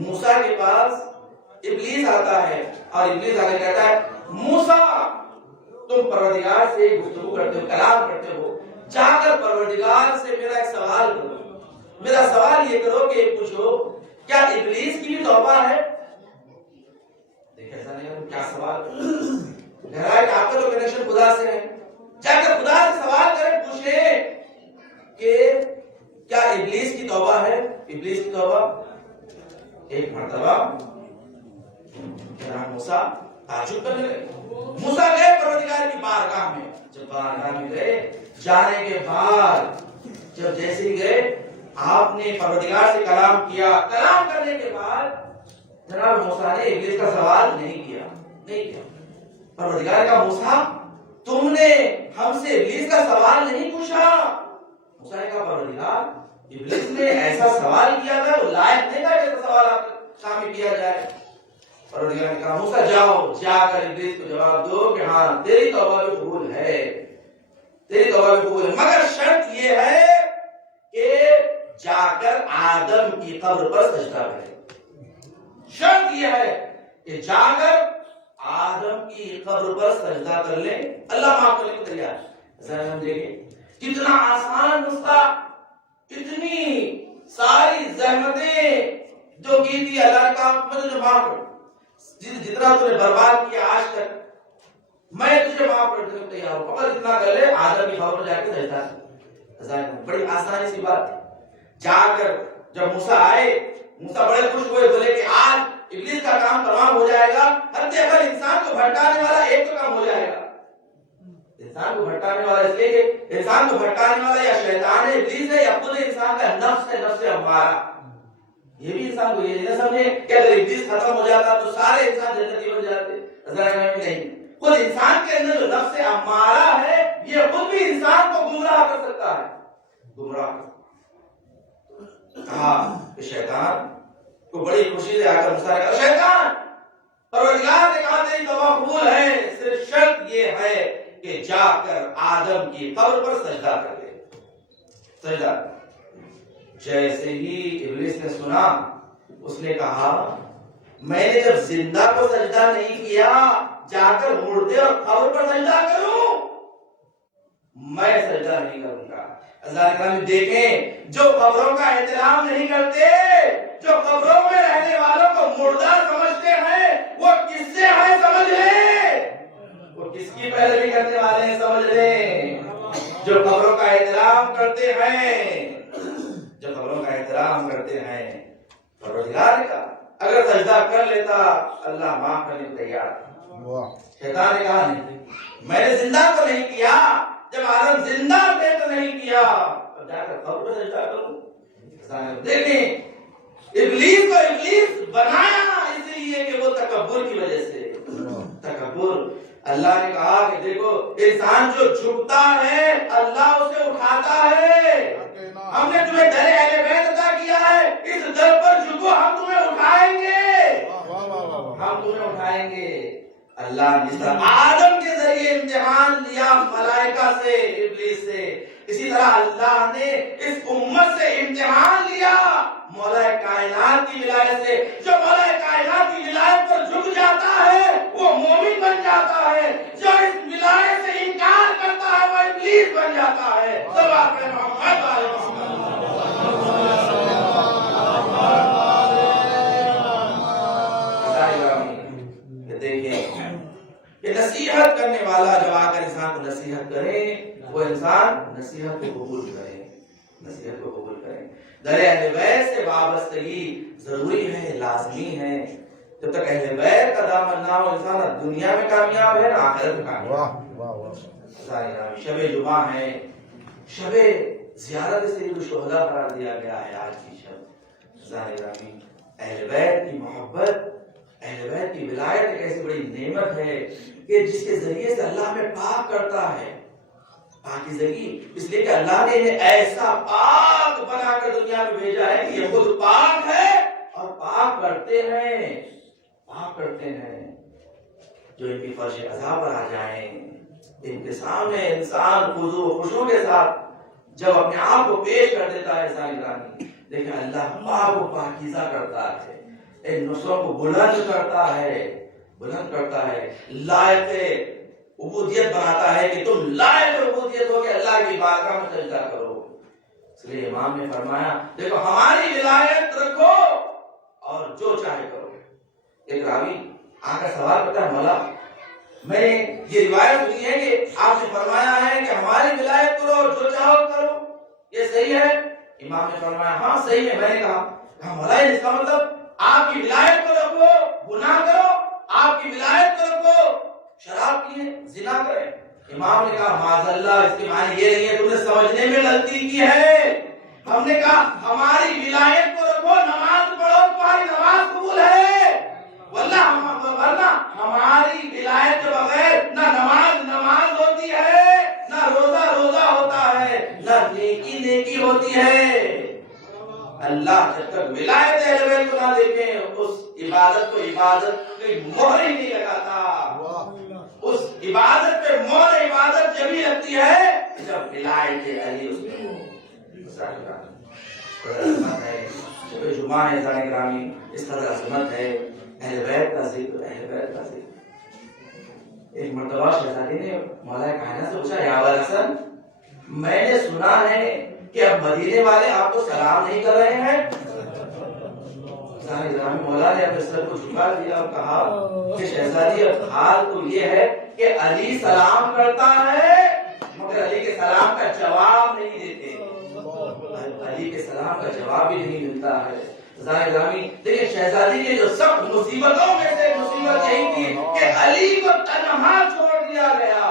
موسیٰ کے پاس ابلیس آتا ہے اور ابلیس آ کے کہتا ہے موسیٰ تم پروردگار سے گفتگو کرتے ہو، کلام کرتے ہو، جا کر پروردگار سے میرا ایک سوال کرو. میرا سوال یہ کرو کہ پوچھو کیا ابلیس کی بھی توبہ ہے؟ دیکھ ایسا نہیں ہے کیا سوال کرو، کہہ رہا ہے کہ آپ کا تو کنیکشن خدا سے ہے. جا کر خدا سے سوال کریں، پوچھیں کہ کیا ابلیس کی توبہ ہے؟ ابلیس کی توبہ. ایک مرتبہ موسیٰ تعجب کرنے لگے. موسیٰ گئے پروردگار کی بارگاہ میں. جب بارگاہ میں گئے جانے کے بعد جب جیسے ہی گئے آپ نے پروردگار سے کلام کیا. کلام کرنے کے بعد جناب موسیٰ نے ابلیس کا سوال نہیں کیا. پروردگار کا موسیٰ تم نے ہم سے ابلیس کا سوال نہیں پوچھا. موسیٰ نے کہا پروردگار ابلیس نے ایسا سوال کیا تھا، وہ لائق نہیں تھا کہ ایسا سوال آپ شامل کیا جائے. پروردگار نے کہا موسیٰ جاؤ جا کر ابلیس کو جواب دو کہ ہاں تیری توبہ بھی قبول ہے، تیری توبہ بھی قبول ہے، مگر شرط یہ ہے کہ جا کر آدم کی قبر پر سجدہ کرے. شرط یہ ہے کہ جا کر آدم کی قبر پر سجدہ کر لیں، اللہ معاف کرنے کو تیار ہے. ذرا ہم دیکھیں کتنا آسان نسخہ، اتنی ساری زحمتیں جو کی تھی اللہ نے کہا مجھے معاف کر، جتنا تم نے برباد کیا آج تک میں تجھے معاف کرنے کو تیار ہوں، فقط اتنا کر لے آدم کی قبر پر جا کے سجدہ کر. بڑی آسانی سی بات. جا کر جب موسیٰ آئے، موسیٰ بڑے خوش ہوئے، بولے کہ آج ابلیس کا کام تمام ہو جائے گا. حتی اگر انسان کو بھٹکانے والا ایک تو کام ہو جائے گا. انسان کو بھٹکانے والا اس لیے کہ انسان کو بھٹکانے والا یا شیطان ہے، ابلیس ہے، یا خود انسان کا نفس ہے، نفس امارہ. یہ بھی انسان کو یہ نہ سمجھے کہ اگر ابلیس ختم ہو جاتا تو سارے انسان جنتی بن جاتے. نہیں، خود انسان کے اندر جو نفس امارہ ہے یہ خود بھی انسان کو گمراہ کر سکتا ہے. گمراہ کہا کہ شیطان کو بڑی خوشی سے آ کر موسیٰ نے کہا شیطان پروردگار نے کہا تیری توبہ قبول ہے، صرف شرط یہ ہے کہ جا کر آدم کی قبر پر سجدہ کر دے. سجدہ. جیسے ہی ابلیس نے سنا اس نے کہا میں نے جب زندہ کو سجدہ نہیں کیا جا کر مردے اور قبر پر سجدہ کروں؟ میں سجدہ نہیں کروں گا. اللہ کرام دیکھیں جو قبروں کا احترام نہیں کرتے، جو قبروں میں رہنے والوں کو مردہ سمجھتے ہیں، وہ کس سے ہیں سمجھ لیں، وہ کس کی پیروی کرنے والے ہیں سمجھ لیں. جو قبروں کا احترام کرتے ہیں، جو قبروں کا احترام کرتے ہیں، پروردگار نے کہا اگر سجدہ کر لیتا اللہ معاف کرنے کو تیار. شیطان نے کہا نہیں، میں نے زندہ کو نہیں کیا، جب آدم زندہ تھے تو نہیں کیا، اب جا کر قبر پر سجدہ کروں. دیکھیں ابلیس کو ابلیس بنایا اس لیے کہ وہ تکبر کی وجہ سے. تکبر. اللہ نے کہا کہ دیکھو انسان جو جھکتا ہے اللہ اسے اٹھاتا ہے. ہم نے تمہیں در اہل بیت عطا کیا ہے، اس در پر جھکو ہم تمہیں اٹھائیں گے، ہم تمہیں اٹھائیں گے. اللہ نے جس طرح آدم کے ذریعے امتحان لیا ملائکہ سے، ابلیس سے، اسی طرح اللہ نے اس امت سے امتحان لیا مولا کائنات کی ولایت سے. جو مولا کائنات کی ولایت پر جھک جاتا ہے وہ مومن بن جاتا ہے، جو اس ولایت سے انکار کرتا ہے وہ ابلیس بن جاتا ہے. صلوات محمد علیہ وسلم. دیکھیں کہ نصیحت کرنے والا جب آ کر انسان کو نصیحت کرے وہ انسان نصیحت کو قبول کرے، نصیحت کو قبول کرے. در اہل بیت سے وابستگی ضروری ہے، لازمی ہے. جب تک اہل بیت کا دامن نہ ہو انسان دنیا میں کامیاب ہے نہ آخرت میں کامیاب. شب جمعہ ہے، شب زیارت سید الشہداء قرار دیا گیا ہے آج کی شب. ظاہر اہل بیت کی محبت، اہل بیت کی ولایت ایک ایسی بڑی نعمت ہے کہ جس کے ذریعے سے اللہ ہمیں پاک کرتا ہے. پاکیزگی اس لیے کہ اللہ نے انہیں ایسا پاک بنا کر دنیا میں بھیجا ہے کہ یہ خود پاک ہے اور پاک کرتے ہیں، پاک کرتے ہیں. جو ان کی فرش عزا پر آ جائیں ان کے سامنے انسان خضوع و خشوع کے ساتھ جب اپنے آپ کو پیش کر دیتا ہے سائنگرانی، لیکن اللہ پاک و پاکیزہ کرتا ہے، ان نسلوں کو بلند کرتا ہے، بلند کرتا ہے، لائق عبودیت بناتا ہے کہ تم لائق عبودیت ہو کہ اللہ کی بارگاہ میں سجدہ کرو. اس لیے امام نے فرمایا دیکھو ہماری ولایت رکھو اور جو چاہے کرو. ایک راوی آ کر سوال کرتا ہے مولا میں نے یہ روایت سنی ہے کہ آپ نے فرمایا ہے کہ ہماری ولایت کرو جو چاہو کرو، یہ صحیح ہے؟ امام نے فرمایا ہاں صحیح ہے. میں نے کہا مولا اس کا مطلب آپ کی ولایت کو رکھو گناہ کرو، آپ کی ولایت کو رکھو شراب پیے زنا کرے. امام نے کہا معاذ اللہ اس کے معنی یہ نہیں ہے، تم نے سمجھنے میں غلطی کی ہے. ہم نے کہا ہماری ولایت کو رکھو، نماز پڑھو تمہاری نماز قبول ہے، ورنہ ہماری ولایت کے بغیر نہ نماز ہوتی ہے، نہ روزہ ہوتا ہے، نہ نیکی ہوتی ہے. اللہ جب تک ولایت اہل بیت کو نہ دیکھیں اس عبادت کو عبادت کی مہر ہی نہیں لگاتا. اس عبادت پہ مہر عبادت جبھی لگتی ہے جب ولایت علی اس میں ہو. عظمت ہے شب جمعہ ہے ذرا گرامی، اس قدر عظمت ہے اہل بیت کا ذکر، اہل بیت کا ذکر. ایک مرتبہ شہزادی نے مولا کائنات سے پوچھا یا ابا الحسن میں نے سنا ہے کہ اب مدینے والے آپ کو سلام نہیں کر رہے ہیں. مولا نے اپنے سر کو جھکا دیا اور کہا کہ شہزادی اب حال تو یہ ہے کہ علی سلام کرتا ہے مگر علی کے سلام کا جواب نہیں دیتے، علی کے سلام کا جواب بھی نہیں ملتا ہے. دیکھیں شہزادی کے جو سب مصیبتوں میں سے مصیبت یہی تھی کہ علی کو تنہا چھوڑ دیا گیا،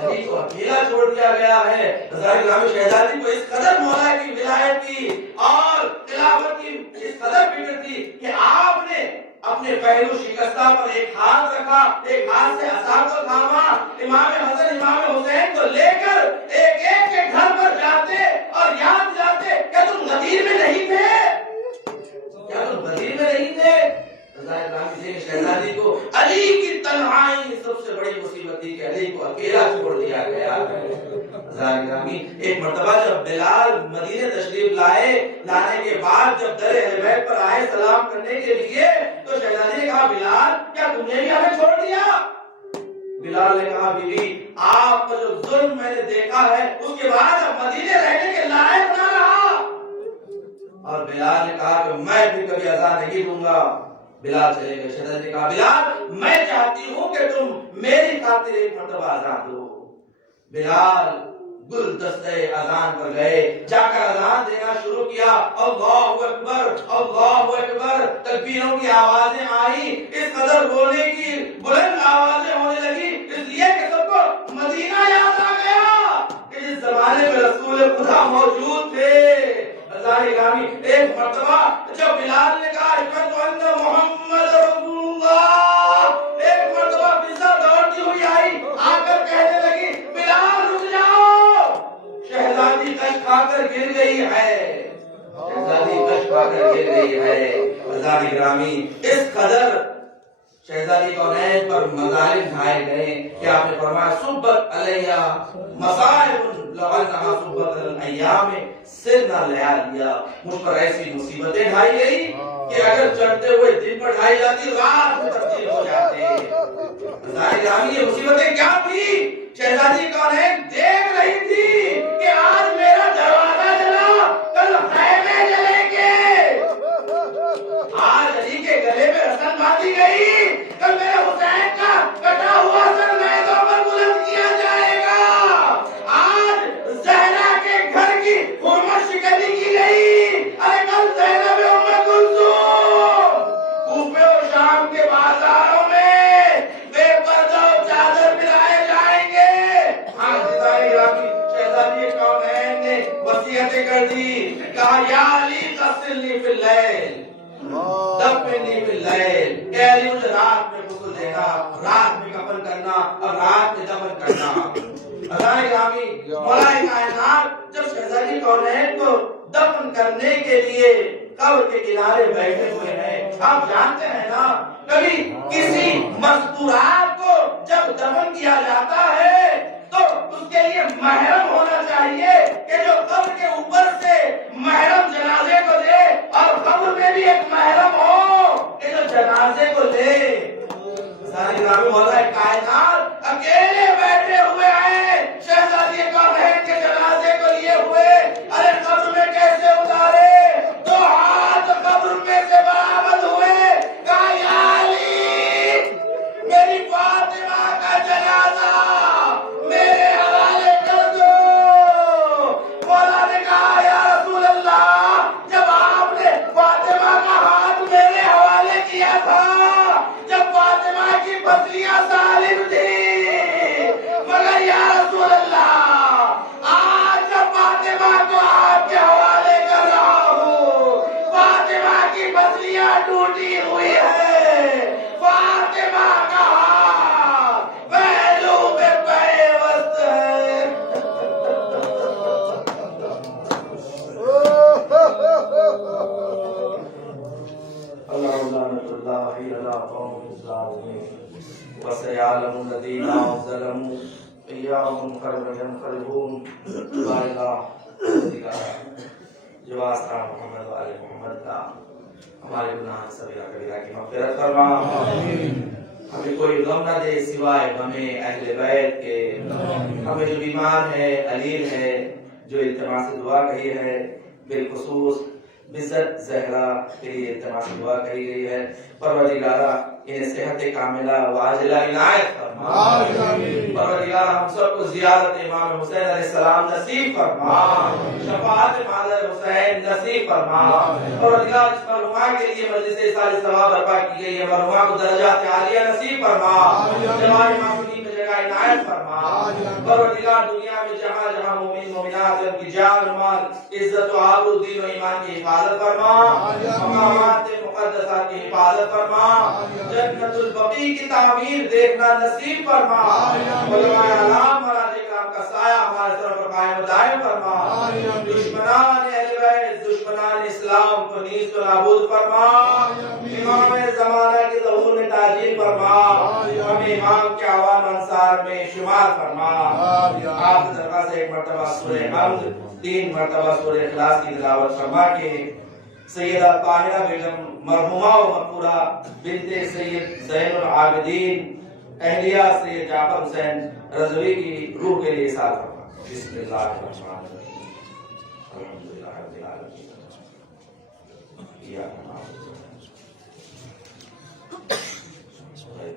علی کو اکیلا چھوڑ دیا گیا ہے. شہزادی کو اس قدر مولا کی ولایت کی اور خلافت کی اس قدر فکر تھی کہ آپ نے اپنے پہلو شکستہ پر ایک ہاتھ رکھا، ایک ہاتھ سے عصا کو تھاما، امام حسن امام حسین کو لے کر ایک ایک کے گھر پر جاتے اور یاد دلاتے کہ تم بدیر میں نہیں تھے؟ کیا تم بدیر میں نہیں تھے؟ شہزادی کو علی کی تنہائی سب سے بڑی مصیبت تھی کہ علی کو اکیلا چھوڑ دیا گیا. ایک مرتبہ جب بلال مدینے تشریف لانے کے بعد جب در اہل بیت پر آئے سلام کرنے کے لیے تو شہزادی نے کہا بلال کیا تم نے بھی ہمیں چھوڑ دیا؟ بلال نے کہا بیوی آپ کا جو ظلم میں نے دیکھا ہے اس کے بعد اب مدینے رہنے کے لائق نہ رہا. اور بلال نے کہا کہ میں بھی کبھی عزا نہیں دوں گا. بلال چلے گئے. شہزادی نے کہا بلال میں چاہتی ہوں کہ تم میری خاطر ایک مرتبہ اذان دو. بلال گلدستے اذان پر گئے, جا کر اذان دینا شروع کیا. اللہ اکبر اللہ اکبر, تکبیروں کی آوازیں آئی. اس قدر بولنے کی بلند آوازیں ہونے لگی اس لیے کہ سب کو مدینہ یاد آ گیا کہ جس زمانے میں رسول خدا موجود تھے. ایک مرتبہ جب بلال نے کہا اشہد ان محمد رسول اللہ, ایک مرتبہ فضا دوڑتی ہوئی آئی, آ کر کہنے لگی بلال رک جاؤ, شہزادی کش کھا کر گر گئی ہے. شہزادی کش کھا کر گر گئی ہے. عزیزان گرامی اس قدر شہزادی کونین پر مظالم ڈھائے گئے کہ آپ نے فرمایا صبت علیہ مصائب لغنہا صبت الایام سرنا لیالیا, مجھ پر ایسی مصیبتیں ڈھائی گئی کہ اگر چڑھتے ہوئے دن پر ڈھائی جاتی رات میں تبدیل ہو جاتے. یہ مصیبتیں کیا تھی؟ شہزادی کونین دیکھ رہی تھی کہ آج میرا دروازہ جلا کل خیمے جلیں گے, آج علی کے گلے میں رسن باندھی گئی کل میرے حسین کا کٹا ہوا سر میدوں پر بلند کیا جائے گا, آج زہرا کے گھر کی حرمت شکنی کی گئی, ارے کل زینب ام کلثوم کوفے اور شام کے بازاروں میں بے پردہ و چادر پہنائے جائیں گے. شہزادی کونین نے وصیتیں کر دی, کہا یا علی غسلنی فی اللیل دفنی فی اللیل, اے علی مجھے رات میں غسل دینا, رات میں کفن کرنا اور رات میں دفن کرنا. عزیزان گرامی مولا کائنات جب شہزادی کونین کو دفن کرنے کے لیے قبر کے کنارے بیٹھے ہوئے ہیں, آپ جانتے ہیں نا کبھی کسی مستورات کو جب دفن کیا جاتا ہے تو اس کے لیے محرم ہونا چاہیے کہ جو قبر کے اوپر سے محرم جنازے کو لے اور قبر میں بھی ایک محرم ہو کہ جو جنازے کو لے. ساری نامی مولا کائنات اکیلے بیٹھے ہوئے ہیں, شہزادی کونین کے جنازے کو لیے ہوئے, ارے قبر میں کیسے اتارے؟ دو ہاتھ قبر میں سے برآمد ہوئے, کہا یا علی میری فاطمہ کا جنازہ میرے حوالے کر دو. مولا نے کہا یا رسول اللہ جب آپ نے فاطمہ کا ہاتھ میرے حوالے کیا تھا جب فاطمہ کی پسلیاں سالم تھی, مگر یا رسول اللہ آج جب فاطمہ کو آپ کے حوالے کر رہا ہوں فاطمہ کی پسلیاں ٹوٹی ہوئی ہے. فاطمہ کا ہاتھ پہلو میں پیوست ہے. اللهم لعنة الله على قوم الظالمين وسيعلم الذين ظلموا أيهم ينقلبون. جو واسطہ محمد و آل محمد کا ہمارے گناہ صغیرہ کبیرہ کی مغفرت فرما, ہمیں کوئی غم نہ دے سوائے غمیں اہل بیت کے. ہمیں جو بیمار ہے علیل ہے جو التماس دعا کہی ہے بالخصوص بزت زہرا کے لیے التماس دعا کہی گئی ہے, پروردگارہ انہیں صحت کاملہ واجلہ عنایت فرما. پروردگارہ ہم سب کو زیارت امام حسین علیہ السلام نصیب فرما, شفاعت مادر حسین نصیب فرما. پروردگار اس مرحومہ کے لیے مجلس اصال ثواب برپا کی گئی ہے, مرحومہ کو درجات عالیہ نصیب فرما, جماعت معصومین میں جگہ عنایت فرما. پروردگار دنیا میں جہاں جہاں مومن مومنات ان کی جان مال عزت و آبرو دین و ایمان کی حفاظت فرما, مقامات مقدسات کی حفاظت فرما, جنت البقیع کی تعمیر دیکھنا نصیب فرما. علماء اعلام مراجع کرام کا سایہ ہمارے سر پر قائم و دائم فرما. دشمنان اہل بیت گئے دشمنان اسلام کو نیز و نابود فرما، امام زمانہ کی ظہور میں تعجیل فرما، ہمیں امام کے عوام انصار میں شمار فرما۔ آپ درگاہ سے ایک مرتبہ سورہ حمد، 3 مرتبہ سورہ اخلاص کی تلاوت فرما کے سیدہ طاہرہ بیگم مرحومہ و مقبولہ بنت سید زین العابدین اہلیہ سید جعفر حسین رضوی کی روح کے لیے سال فرما۔ بسم اللہ الرحمن الرحیم، الحمدللہ رب العالمین، ایاک نعبد و ایاک نستعین،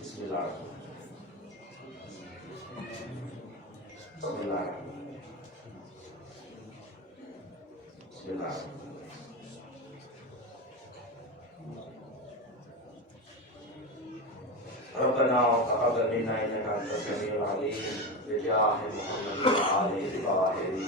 بسم اللہ الرحمن الرحیم، بسم اللہ الرحمن الرحیم، بسم اللہ الرحمن الرحیم۔ ربنا تقبل منا انك انت السميع العليم بجاه محمد وعلى اله